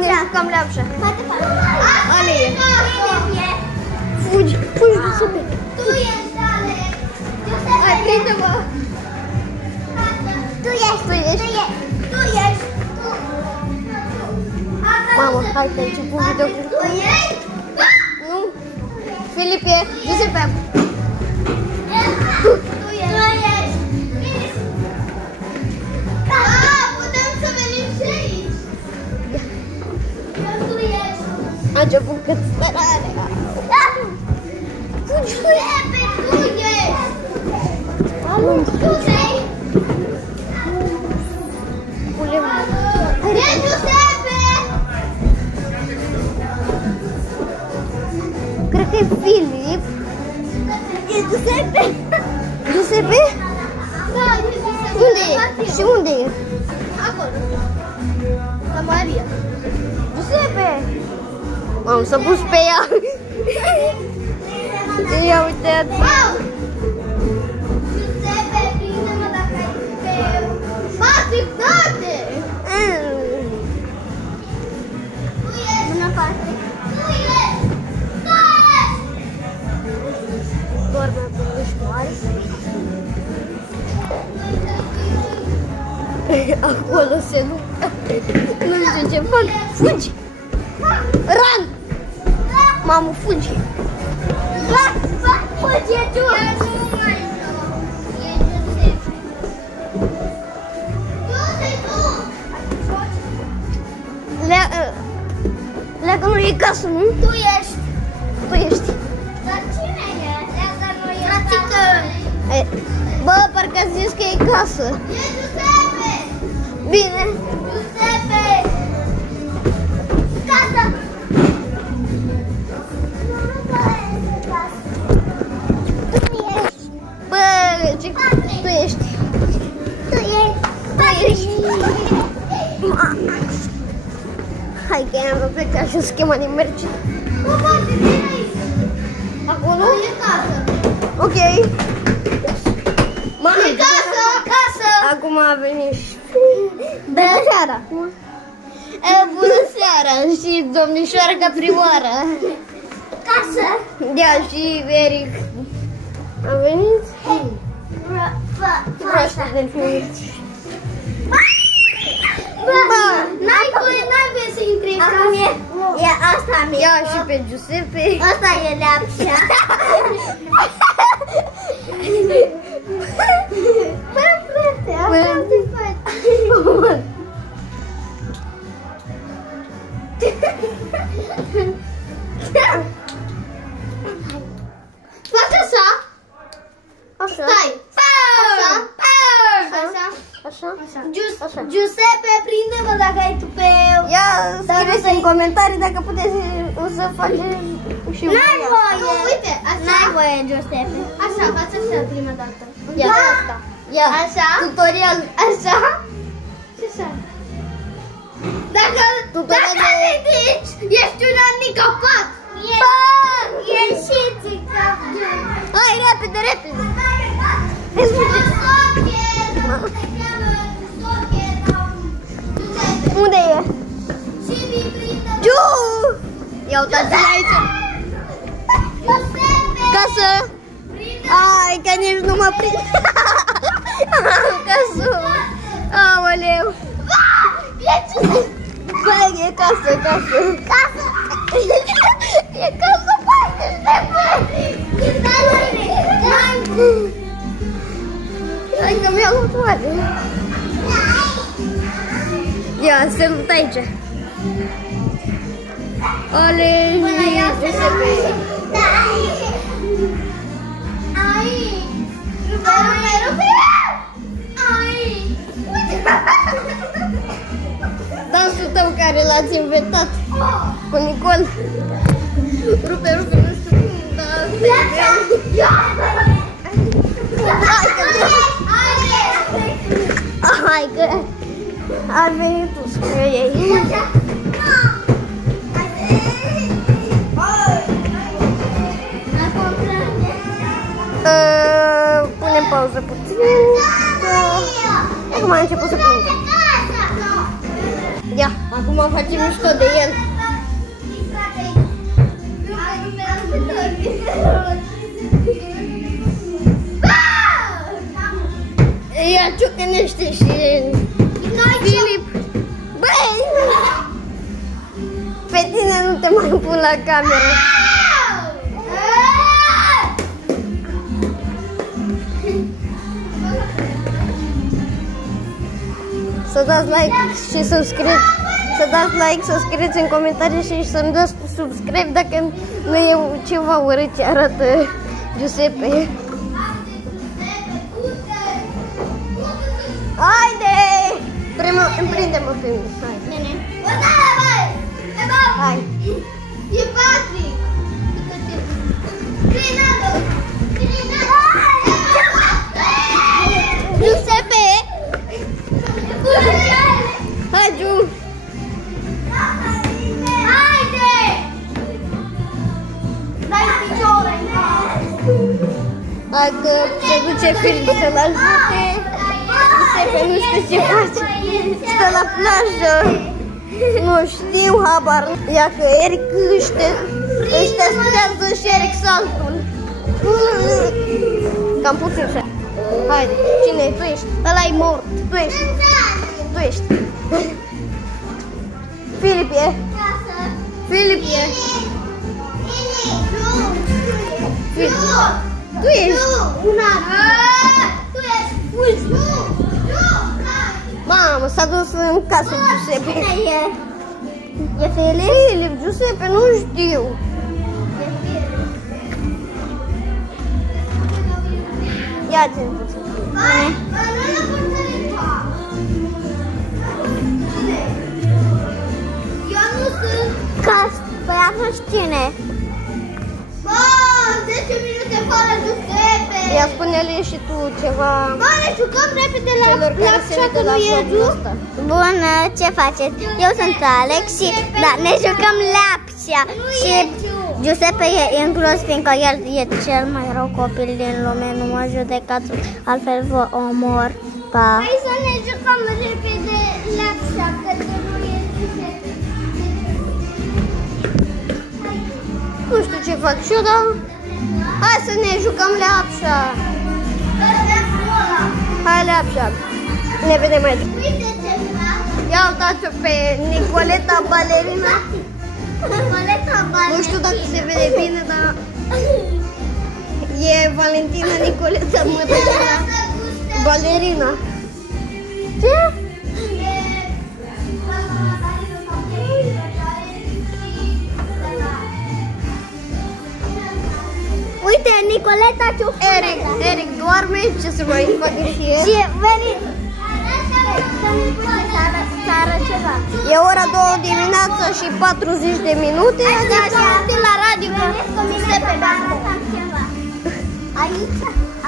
ne jucăm leapșa. Ale e. Fugi, fugi de sube. Tu ești, Ale. Hai, prinde-mă. Tu ești. Mamă, hai că început video. Tu ești? Nu. Filipe, Giuseppe. Tu ești. Putem să venim și aici. Tu ești. A început cât stărare. Fugi, Giuseppe, tu ești. Tu ești. E Giuseppe! Cred că e Filip. E Giuseppe! Giuseppe? Da, e Giuseppe. Unde e? Și unde e? Acolo. La Maria. Giuseppe! Mamă, s-a pus pe ea. Ia uite-ați. Wow! Giuseppe, prinde-mă dacă ai tupeu. Patrick, dă-te! Tu ești. Bună, Patrick. Tu ești. Dorme pe dușmoare. Acolo se luptă. Nu știu ce fac. Fugi! Run! Mamă, fugi! Fugi, e Giuseppe. Leagă nu e casă, nu? Tu ești. Tu ești. Dar cine e? Leagă nu e fratică. Bă, parcă ați zis că e casă. E Giuseppe. Bine. Giuseppe. Casă. Bă, ce tu ești? Tu ești. Tu ești. Hai că am plecat și schema din merge. Nu poate, vine aici. Acolo? E casă. Ok. E casă. Casă. Acum a venit și... Bună seara. Bună seara și domnișoara Caprioară. Casă. Da, și Eric. A venit? Proastă de finiți. N-ai voie să intri în casă. E asta mea. Ia și pe Giuseppe. Asta e leapșa. Bă, frate, așa te faci. Faci așa. Așa. Stai. Așa. Așa. Așa. Așa. Giuseppe, prinde-mă dacă ai tupeu. Ia scrieți în comentarii dacă puteți să faceți și N-ai voie. Nu, Uite, așa. N-ai voie, Giuseppe. Așa, faci așa prima dată. Ia asta. Ia. Așa. Tutorial. Așa. Și așa. Dacă ridici, ești un handicapat. Ieșiți în casă. Hai, repede, repede. Unde e? Giu! Ia uitați-l aici. Casă. Ai, că nici nu mă prind. Casă. Aoleu. Băi, e casă, casă. Casă. E casă, hai că mi-a luat toate. Ia, se luptă aici. Ale, Giuseppe. Dansul tău care l-ați inventat cu Nicol. Rupe, nu știu cum, dar... Hai că a venit tu spre ei. Punem pauză puțin. Acum a început să plângă. Ia. Acum facem mișto de el. Ea ciocănește și Filip. Băi! Pe tine nu te mai pun la cameră. Să dați like și subscribe. Să dați like, să scrieți în comentarii și să-mi dați subscribe dacă nu e ceva urât ce arată Giuseppe. Haide! Împrinde-mă pe mine. Hai. Hai. E Patrick. Giuseppe! Hai, Giu! Haide! Dai picioare în Hai că se duce Filip să-l ajute. Giuseppe nu știu ce face. Stă la plajă. Nu știu, habar. Ia că Eric își testează și Eric saltul. Cam puțin așa. Haide, cine e? Tu ești? Ăla-i mort. Tu ești. Tu ești. Filip e. Filip e. Filip. Tu ești. Tu ești. Mamă, s-a dus în casă Giuseppe. Cine e? E Filip? Filip, Giuseppe, nu știu. Ia-ți-l puțin. Eu nu sunt. Păi atunci cine? Bă, 10 minute fără Giuseppe. Ia spune-le și tu ceva. Bă, ne jucăm repede la celor care se uită la vlogul ăsta. Bună, ce faceți? Eu sunt Alex și da, ne jucăm lapsia. Și Giuseppe e inclus fiindcă el e cel mai rău copil din lume. Nu mă judecați, altfel vă omor. Pa. Hai să ne jucăm repede lapsia, că nu e Giuseppe. Nu știu ce fac și eu, dar hai să ne jucăm leapșa. Hai leapșa. Ne vedem mai departe. Uite ce fac. Ia uitați-o pe Nicoleta Balerina. Nicoleta Balerina. Nu știu dacă se vede bine, dar e Valentina Nicoleta Balerina. Ce? Uite, Nicoleta Ciufuna. Eric doarme, ce să mai facă și el? Și veniți. Țară ceva. E ora 2 dimineața și 40 de minute. De la radio că Giuseppe bea. Aici.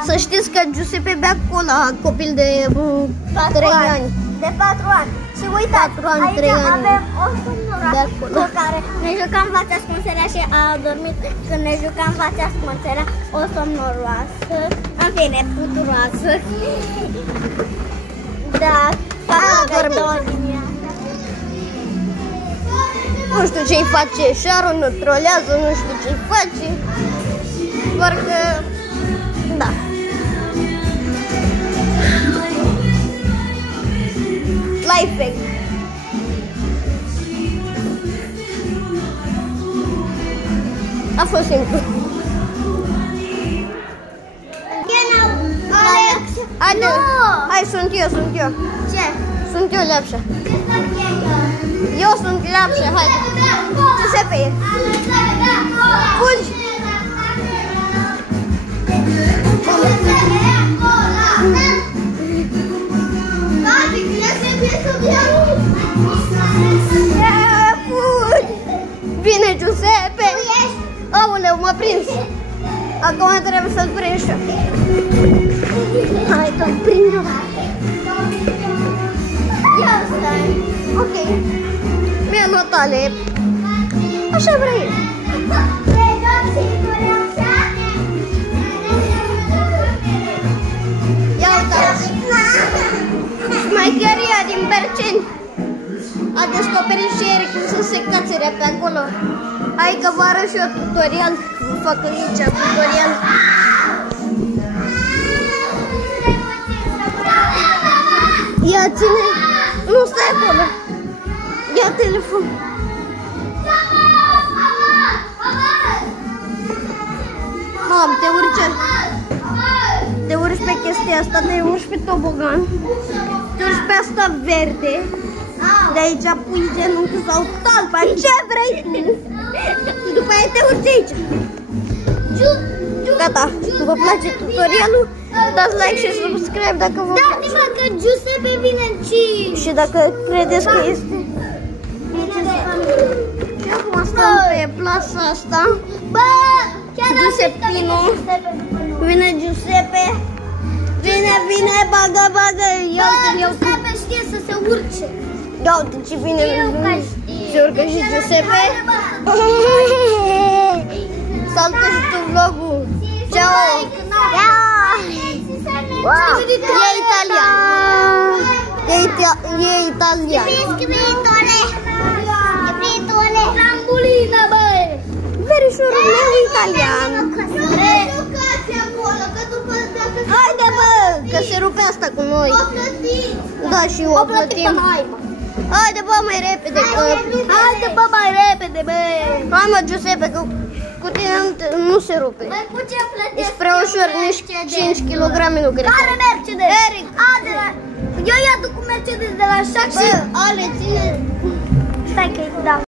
Să știți că Giuseppe bea cola, copil de 3 ani. De 4 ani. Și uitați, 4 ani, aici 3 ani. avem o sunură De acolo. cu care ne jucam fața ascunserea și a dormit. Când ne jucam fața ascunserea, o somnoroasă, în fine, puturoasă. Da, Nu știu ce-i face Sharon, nu trolează, nu știu ce-i face. Doar că, da. Life hack. A fost simplu. Alex. Haide, hai, sunt eu. Ce? Sunt eu leapșa. Eu sunt leapșa, hai. Giuseppe e. Fugi. Vine Giuseppe. Aoleu, m-a prins. Acum trebuie să-l prind și eu. Hai că-l prind eu. Ia stai. Ok. Mi-a notale. Așa vrea el. Ia uitați. Șmecheria din Berceni. A descoperit și Eric să se cațere pe acolo. Hai că vă arăt și eu tutorial. Vă fac aici tutorial. Ia ține. Nu, stai acolo. Ia telefon. Mam, te urci. Te urci pe chestia asta, te urci pe tobogan. Te urci pe asta verde. De aici pui genunchi sau talpa, ce vrei tu. Și după aia te urci aici. Gata, vă place tutorialul? Dați like și subscribe dacă vă place. Da, că Giuseppe vine în 5. Și dacă credeți că este... Și acum stăm pe plasa asta. Bă, chiar Giuseppino. Vine Giuseppe. Vine, bagă. Giuseppe știe să se urce. Ia uite ce vine. Se urcă și Giuseppe. Salută și tu vlogul. Ciao. E italian. E italian. Trambulină, băi. Verișorul meu italian. Haide, bă, că se rupe asta cu noi. Da, și o plătim. Haide, bă, mai repede. Haide, bă, mai repede, bă. Hai, mă, Giuseppe, că cu tine nu se rupe. Băi, cu ce plătesc? Ești prea ușor, nici 5 kg nu cred. Care Mercedes? Eric. Eu ia-tu cu Mercedes de la 6. Bă, Ale, ține. Stai că-i dau.